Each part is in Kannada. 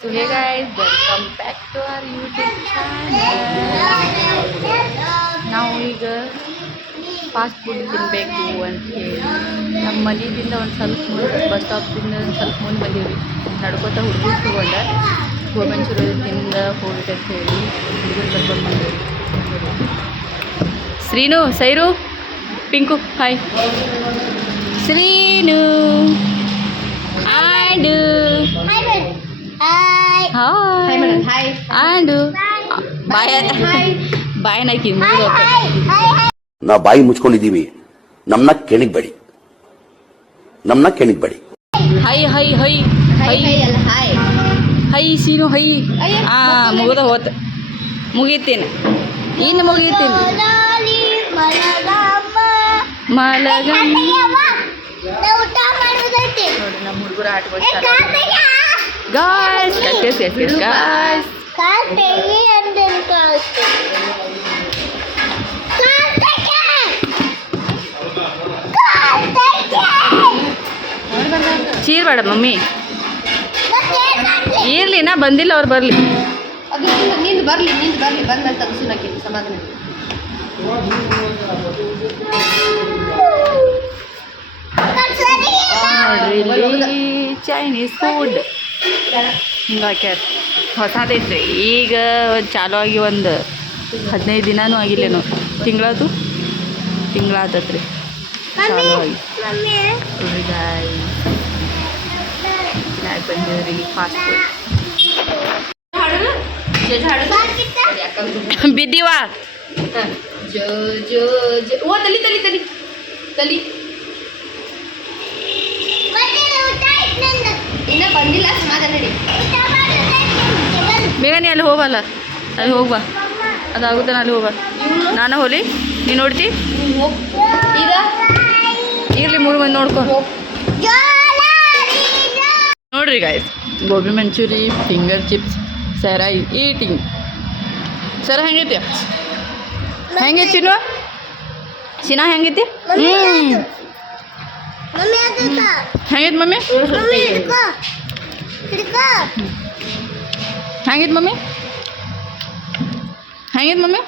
So hey guys, welcome back to our YouTube channel. ನಾವು ಈಗ ಫಾಸ್ಟ್ ಫುಡ್ ತಿನ್ನಬೇಕು ಅಂತ ಹೇಳಿ ನಮ್ಮ ಮನೆಯಿಂದ ಒಂದು ಸ್ವಲ್ಪ ಮುಂದೆ ಬಸ್ ಸ್ಟಾಪ್ದಿಂದ ಒಂದು ಸ್ವಲ್ಪ ಮುಂದೆ ಬಂದೀವಿ. ನಡ್ಕೋತಾ ಹುಡುಗರು ತಗೊಂಡ ಗೋಬಿ ಮಂಚೂರಿ ತಿಂದ ಹೋಗ್ಬೇಕು ಅಂತ ಹೇಳಿ ಹುಡುಗರು ಕರ್ಕೊಂಡು ಬಂದೀವಿ. Srinu, Sairu, Pinku, hi. Srinu and hi and bye ನಾಕಿ ನಾವು ಬಾಯಿ ಮುಚ್ಕೊಂಡಿದ್ದೀವಿ. ನಮ್ಮನ್ನ ಕೆಣಿಗ್ಬೇಡಿ. Hi hi hi hi hi Seenu hi. ಮುಗಿದ ಹೋತ ಮುಗೀತೀನಿ ಇನ್ನು ಮುಗೀತೀನಿ. ಮಲಗ ನೋಡಿ ನಮ್ಮ ಹುಡುಗರು ಆಟಗಳು ಗಾಯ್ಸ್ ಗಾಯ್ಸ್ ಚೀರ್ ಬೇಡ ಮಮ್ಮಿ, ಇರ್ಲಿ ನಾ ಬಂದಿಲ್ಲ, ಅವ್ರು ಬರಲಿ. ನಿಂದು ಬರ್ಲಿ ಬಂದ್ಮೇಲೆ ತಗಸುನಕ್ಕೆ ಸಮಾಧಾನ. ನೋಡ್ರಿ ಇಲ್ಲಿ ಚೈನೀಸ್ ಫುಡ್ ಹಿಂಗಾಕ್ಯಾರ. ಹೊಸದೈತ್ರಿ, ಈಗ ಚಾಲು ಆಗಿ ಒಂದು 15 ದಿನನೂ ಆಗಿಲ್ಲೇನು, ತಿಂಗಳಾತತ್ರಿ ಚಾಲು ಆಗಿ. ನೋಡ್ರಿ ಗಾಯ್ ಬಂದೇವ್ರಿ ಫಾಸ್ಟ್ ಫುಡ್. ಬಿದ್ದೀವ ಓ ತಲಿ ತಲಿ ತಲಿ ತಲಿ ಇನ್ನ ಬಂದಿಲ್ಲ, ಸಮಾಧಾನ ನಡಿ. ಬೇಗನೆ ಅಲ್ಲಿ ಹೋಗಲ್ಲ, ಅಲ್ಲಿ ಹೋಗ್ಬಾ, ಅದಾಗುತ್ತಾನ ಅಲ್ಲಿ ಹೋಗ. ನಾನು ಹೋಲಿ, ನೀನು ನೋಡ್ತಿ ಈಗ ಇರ್ಲಿ, 3 ಮಂದಿ ನೋಡ್ಕೊ. ನೋಡ್ರಿ guys, gobi manchuri, finger chips, ಸೆರಾ ಈಟಿಂಗ್. ಸರ ಹೆಂಗೈತಿ? ಹೆಂಗೈತಿ ಚಿನ್ನು? ಚಿನ್ನ ಹೆಂಗೈತಿ? ಹೆಂಗೈತಿ ಮಮ್ಮಿ? ಹೆಂಗೈತಿ ಮಮ್ಮಿ?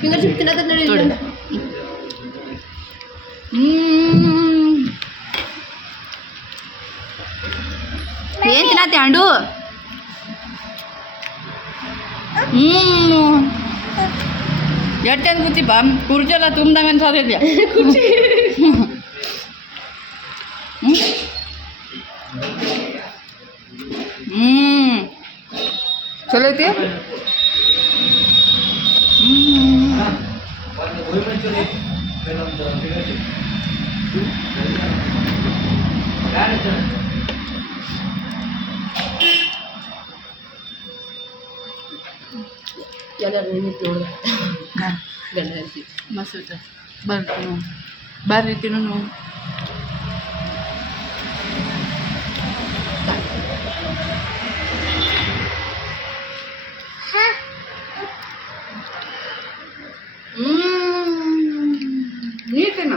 ಫಿಂಗರ್ ಚಿಪ್ ತಿನ್ನತ್ತ ನೋಡಿ. ಏನು ತಿನ್ನತ್ತಿ ಅಂಡು? ಎಟ್ಟೆಂದು ಕೂತಿ ಬಾ, ಕುರ್ಚೆಲ್ಲ ತುಂಬ್ದಂಗೆ ಅನ್ಸೋದಿದ್ಯಾ? ಚಲೋ ಐತಿ. ಮಸ್ತ್ ಬರ್ರಿ ತಿನ್ನು. ನೀತಿನ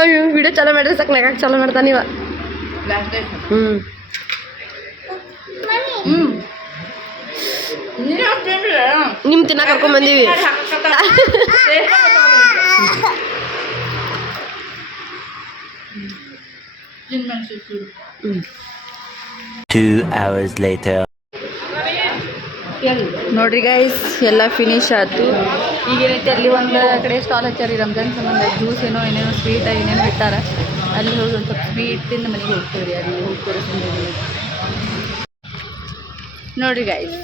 ಅಯ್ಯೋ ವಿಡಿಯೋ ಚಾಲೂ ಮಾಡ್ರಿ, ಸಾಕು ಯಾಕೆ ಚಾಲೂ ಮಾಡ್ತಾನೆ ಇವ. ನಿಮ್ ತಿನ್ನ ಕರ್ಕೊಂಡ್ ಬಂದೀವಿ. 2 hours later. ನೋಡ್ರಿ ಗೈಸ್, ಎಲ್ಲ ಫಿನಿಶ್ ಆಯ್ತು. ಈಗೇನೈತೆ ಅಲ್ಲಿ ಒಂದು ಕಡೆ ಸ್ಟಾಲ್ ಹಚ್ಚಾರಿ ರಂಜಾನ್ ಸಂಬಂಧ ಜ್ಯೂಸ್ ಏನೇನೋ ಸ್ವೀಟ್ ಏನೇನೋ ಇಟ್ಟಾರ. ಅಲ್ಲಿ ಹೋಗಿ ಒಂದು ಸ್ವಲ್ಪ ಸ್ವೀಟ್ ತಿಂದು ಮನೆಗೆ ಹೋಗ್ತೀವಿ. ಅಲ್ಲಿ ಹೋಗಿ ತೋರಿಸ್ಕೊಂಡಿದ್ದೀವಿ. ನೋಡ್ರಿ ಗೈಸ್,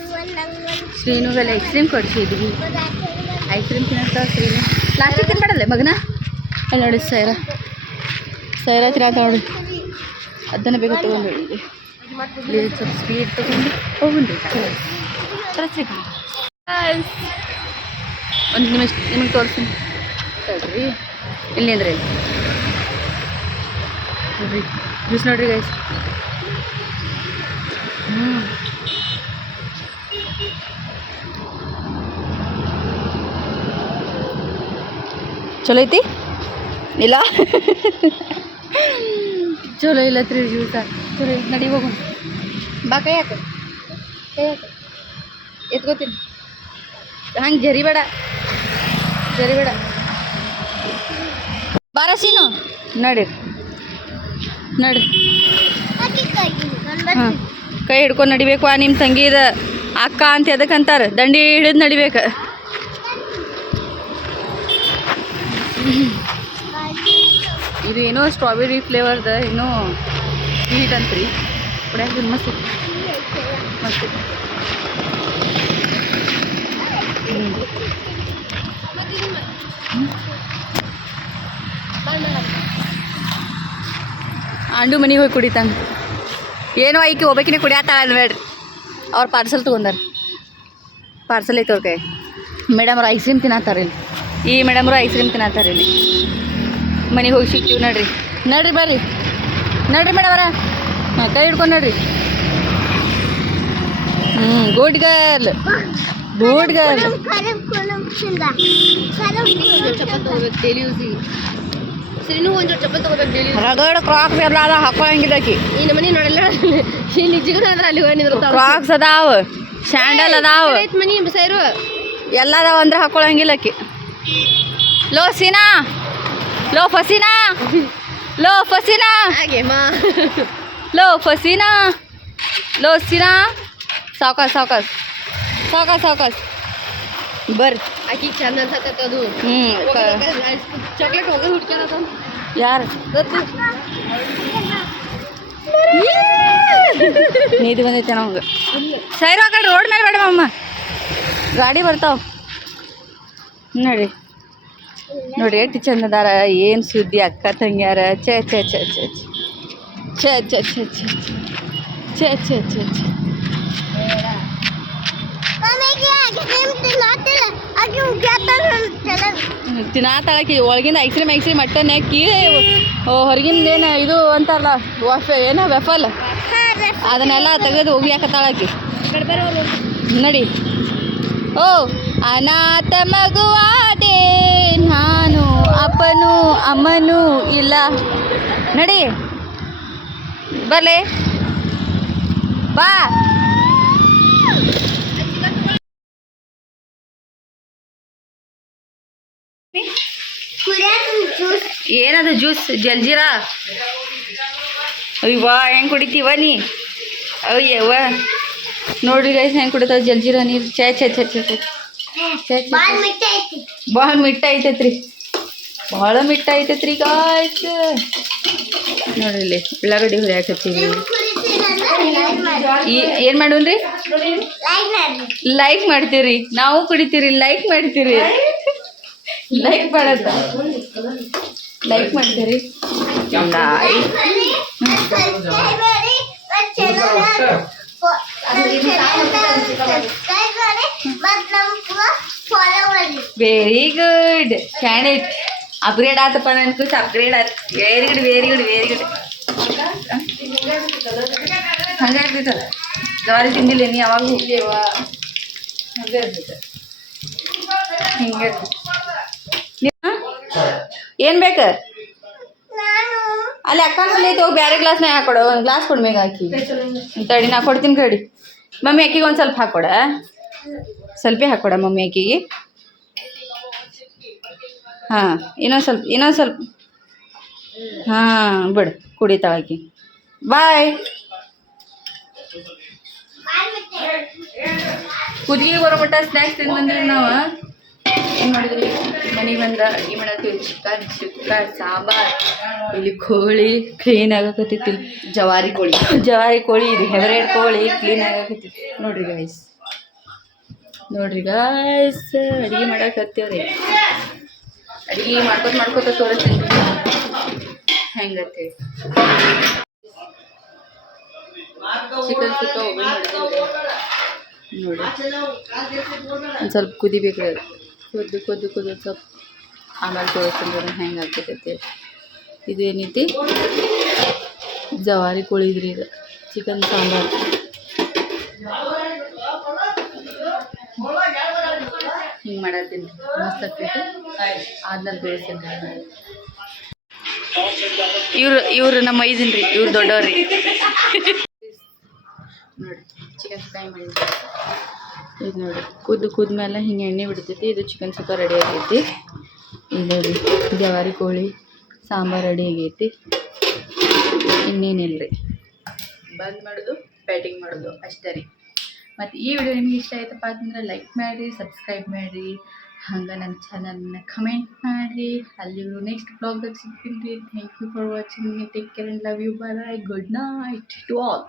ಶ್ರೀನುಗೆಲ್ಲ ಐಸ್ ಕ್ರೀಮ್ ಕೊಡಿಸಿದ್ವಿ. ಐಸ್ ಕ್ರೀಮ್ ತಿನ್ನತ್ತ ಶ್ರೀನು ಲಾಸ್ಟಿಗೆ ತಿನ್ಬೇಡಲ್ಲ ಮಗನ. ಅಲ್ಲಿ ನೋಡಿ ಸೈರಾ ತಿನ್ನತ್ತ ನೋಡಿ, ಅದನ್ನು ಬೇಕು ತೊಗೊಂಡು ಇಲ್ಲಿ ಸ್ವಲ್ಪ ಸ್ವೀಟ್ ತೊಗೊಂಡು ಹೋಗ್ಬಂದ್ರಿ. ಒಂದು ನಿಮಿಷ ನಿಮಗೆ ತೋರಿಸ್ತೀನಿ ಹೇಳ್ರಿ. ಇಲ್ಲಿ ಅಂದ್ರೆ ನೋಡ್ರಿ ಜ್ಯೂಸ್ ನೋಡ್ರಿ ಗೈಸ್. ಚಲೋ ಐತಿ. ಇಲ್ಲ ಚಲೋ ಇಲ್ಲತ್ರಿ ಜ್ಯೂಸ ಚಲೋ ಇಲ್ಲ ನಡಿ ಹೋಗೋಣ ಬಾ ಕೈ ಹಾಕ ಎತ್ಕೋತೀನಿ ಹಂಗೆ ಜರಿಬೇಡ ಬಾರ ಸೀನು ನಡಿ ಹಾಂ ಕೈ ಹಿಡ್ಕೊಂಡು ನಡಿಬೇಕು ನಿಮ್ಮ ತಂಗಿದ ಅಕ್ಕ ಅಂತ ಎದಕ್ಕೆ ಅಂತಾರೆ ದಂಡಿ ಹಿಡಿದು ನಡಿಬೇಕು ಇದು ಏನೋ ಸ್ಟ್ರಾಬೆರಿ ಫ್ಲೇವರ್ದ ಏನೋ ಸ್ವೀಟ್ ಅಂತ್ರಿ ಕುಡಿಯಾಕ ಮಸ್ತ್ ಆಂಡು ಮನೆಗೆ ಹೋಗಿ ಕುಡಿತಾನ ಏನೋ ಐಕಿ ಒಬ್ಬಕಿನೇ ಕುಡಿಯತ್ತಾಳ ಅನ್ಬೇಡ್ರಿ ಅವ್ರು ಪಾರ್ಸಲ್ ತೊಗೊಂಡಾರ ಪಾರ್ಸಲ್ ಐತೆ ಅವ್ರ ಕೈ ಮೇಡಮ್ರು ಐಸ್ ಕ್ರೀಮ್ ತಿನ್ನತ್ತಾರ ಇಲ್ಲಿ ಈ ಮೇಡಮ್ರು ಐಸ್ ಕ್ರೀಮ್ ತಿನ್ನತ್ತಾರ ಇಲ್ಲಿ ಮನೆಗೆ ಹೋಗಿ ಸಿಗ್ತೀವಿ ನಡ್ರಿ ಬರ್ರಿ ಮೇಡಮರ ಹಾಂ ಕೈ ಹಿಡ್ಕೊಂಡು ನಡ್ರಿ ಗುಡ್ ಗರ್ಲ್ ರಗಡ ಕ್ರಾಕ್ಸ್ ಎಲ್ಲ ಅದ ಹಾಕೊಳಂಗಿಲ್ಲಕಿ ಈ ಮನೆ ನೋಡಲ್ಲ ಇಲ್ಲಿ ಜಿಗಣ ಅಂದ್ರೆ ಅಲ್ಲಿ ಹೋಗಿದ್ರು ಕ್ರಾಕ್ಸ್ ಅದಾವ ಸ್ಯಾಂಡಲ್ ಅದಾವ ಮನಿ ಸೈರು ಎಲ್ಲ ಅದಾವ ಅಂದ್ರೆ ಹಾಕೊಳಂಗಿಲ್ಲಕಿ ಲೋ ಸೀನಾ ಲೋ ಫಸೀನಾ ಹಾಗೆ ಮಾ ಲೋ ಸೀನಾ ಸಾವ್ಕಾಸ್ ಬರ್ರಿ ಆಕಿ ಚಂದ ಅನ್ಸತ್ತ ಅದು ಚಾಕ್ಲೇಟ್ ಹೋಗೋದು ಹುಡ್ಕ್ಯಾರ ಯಾರು ನೀದಿ ಬಂದೈತೆ ನಮ್ಗೆ ಸೈರು ಆ ಕಡೆ ರೋಡ್ ಮೇಲೆ ಬೇಡ ಅಮ್ಮ ಗಾಡಿ ಬರ್ತಾವ ನೋಡಿ ಎಷ್ಟು ಚಂದದಾರ ಏನು ಸುದ್ದಿ ಅಕ್ಕ ತಂಗ್ಯಾರ ಛೇ ತಿನ್ನಾತಾಳಕಿ ಒಳಗಿಂದ ಐಸ್ ಕ್ರೀಮ್ ಮಟನ್ ಹಾಕಿ ಹೊರಗಿಂದ ಏನು ಇದು ಅಂತಾರಲ್ಲ ಏನೋ ವೆಫಲ್ ಅದನ್ನೆಲ್ಲ ತೆಗೆದು ಹೋಗ್ಯಾಕತ್ತಾಳಕಿ ನಡಿ ಓ ಅನಾಥ ಮಗುವಾದೆ ನಾನು ಅಪ್ಪನೂ ಅಮ್ಮನೂ ಇಲ್ಲ ನಡಿ ಬರ್ಲೆ ಬಾ ಏನದು ಜ್ಯೂಸ್ ಜಲ್ಜೀರಾ ಅಯ್ಯವ್ವ ಹೆಂಗೆ ಕುಡಿತೀವ ನೀ ಅಯ್ಯವ್ವ ನೋಡ್ರಿ ಗೈಸ್ ಹೆಂಗೆ ಕುಡಿತಾವ ಜಲ್ಜೀರಾ ನೀರು ಭಾಳ ಮಿಟ್ಟ ಐತೈತ್ರಿ ಗಾಯ್ಸ್ ನೋಡ್ರಿ ಇಲ್ಲಿ ಉಳ್ಳಾಗಡ್ಡಿ ಹುರಿಯಾಕತ್ತೀವಿ ಏನು ಮಾಡೋಣ್ರಿ ಲೈಕ್ ಮಾಡ್ತೀರಿ ನಾವು ಕುಡಿತೀರಿ ಲೈಕ್ ಮಾಡ್ತೀರಿ ಲೈಕ್ ಮಾಡತ್ತ ಲೈಕ್ ಮಾಡ್ತೀರಿ ವೆರಿ ಗುಡ್ ಕ್ಯಾಂಡಿಡೇಟ್ ಅಪ್ಗ್ರೇಡ್ ಆತಪ್ಪ ನನ್ಕು ಅಪ್ಗ್ರೇಡ್ ಆಯ್ತು ವೆರಿ ಗುಡ್ ಹಂಗಾಗ್ತೈತಲ್ಲ ಜವಾರಿ ತಿಂದಿಲ್ಲ ನೀ ಯಾವಾಗ ಹೋಗ್ಲೇವ ಹಂಗೆ ಇರ್ತೈತೆ ಹಿಂಗೆ ಏನು ಬೇಕು ಅಲ್ಲಿ ಅಕ್ಕನ ಮೇಲೆ ಐತೆ ಹೋಗಿ ಬೇರೆ ಗ್ಲಾಸ್ನಾಗ ಹಾಕೊಡ ಒಂದು ಗ್ಲಾಸ್ ಕೊಡ್ಮೇಗ ಹಾಕಿ ತಡಿ ನಾ ಕೊಡ್ತೀನಿ ಕಡಿ ಮಮ್ಮಿ ಅಕ್ಕಿಗೆ ಒಂದು ಸ್ವಲ್ಪ ಹಾಕೊಡ ಹಾಕೊಡ ಮಮ್ಮಿ ಅಕ್ಕಿಗೆ ಹಾಂ ಇನ್ನೊಂದು ಸ್ವಲ್ಪ ಹಾಂ ಬಿಡು ಕುಡಿತಾಳ ಆಕಿ ಬಾಯ್ ಕುದಿಗೆ ಬರೋಮಟ್ಟ ಸ್ನ್ಯಾಕ್ಸ್ ತಿಂದು ಬಂದ್ರಿ ನಾವು ಏನು ಮಾಡಿದ್ರಿ ಮನೆಗೆ ಬಂದ ಅಡುಗೆ ಮಾಡತ್ತೀವಿ ಚಿಕನ್ ಸಾಂಬಾರ್ ಇಲ್ಲಿ ಕೋಳಿ ಕ್ಲೀನ್ ಆಗಕತ್ತಿತ್ತು ಜವಾರಿ ಕೋಳಿ ಇದು ಹೆವರೇಡ್ ಕೋಳಿ ಕ್ಲೀನ್ ಆಗಕತ್ತಿತ್ತು ನೋಡ್ರಿ ಗಾಯ್ಸ್ ಅಡುಗೆ ಮಾಡಕತ್ತೀವ್ರಿ ಅಡುಗೆ ಮಾಡ್ಕೋತ ತೋರಿಸ್ತೀನಿ ಹೆಂಗತ್ತೆ ಚಿಕನ್ ಸುಕ್ಕ ಒಬ್ಬರು ಮಾಡಿದ್ದೀನಿ ನೋಡಿ ಒಂದು ಸ್ವಲ್ಪ ಕುದಿಬೇಕು ಕುದ್ದು ಸ್ವಲ್ಪ ಆಮೇಲೆ ತೋರಿಸ್ತೀನಿ ಹೆಂಗೆ ಆಗ್ತೈತೆ ಇದು ಏನೈತಿ ಜವಾರಿ ಕೋಳಿ ಇದ್ರಿ ಇದು ಚಿಕನ್ ಸಾಂಬಾರು ಹಿಂಗೆ ಮಾಡತ್ತೀನಿ ಮಸ್ತ್ ಆಗ್ತೈತಿ ಆದ್ಮೇಲೆ ತೋರಿಸ್ತೀನಿ ಇವ್ರು ನಮ್ಮ ಮೈದಿನ್ರಿ, ಇವ್ರು ದೊಡ್ಡವ್ರಿ. ನೋಡಿ ಚಿಕನ್ ಫ್ರೈ ಮಾಡಿ ಇದು ನೋಡಿ ಕುದ್ಮೇಲೆ ಹಿಂಗೆ ಎಣ್ಣೆ ಬಿಡ್ತೈತಿ. ಇದು ಚಿಕನ್ ಸುಕ್ಕ ರೆಡಿ ಆಗೈತಿ. ಇದು ನೋಡಿ ಜವಾರಿ ಕೋಳಿ ಸಾಂಬಾರು ರೆಡಿ ಆಗೈತಿ. ಇನ್ನೇನಿಲ್ಲ ರೀ, ಬಂದ್ ಮಾಡೋದು ಬ್ಯಾಟಿಂಗ್ ಮಾಡೋದು ಅಷ್ಟೇ ರೀ. ಮತ್ತು ಈ ವಿಡಿಯೋ ನಿಮ್ಗೆ ಇಷ್ಟ ಆಯ್ತಪ್ಪ ಅಂತಂದ್ರೆ ಲೈಕ್ ಮಾಡಿರಿ, ಸಬ್ಸ್ಕ್ರೈಬ್ ಮಾಡಿರಿ, ಹಂಗೆ ನನ್ನ ಚಾನಲ್ನ ಕಮೆಂಟ್ ಮಾಡಿರಿ. ಅಲ್ಲಿಗೂ ನೆಕ್ಸ್ಟ್ ಬ್ಲಾಗ್ದಾಗ ಸಿಗ್ತೀನಿ ರೀ. Thank you for watching. Take care and love you. Bye bye. Good night to all.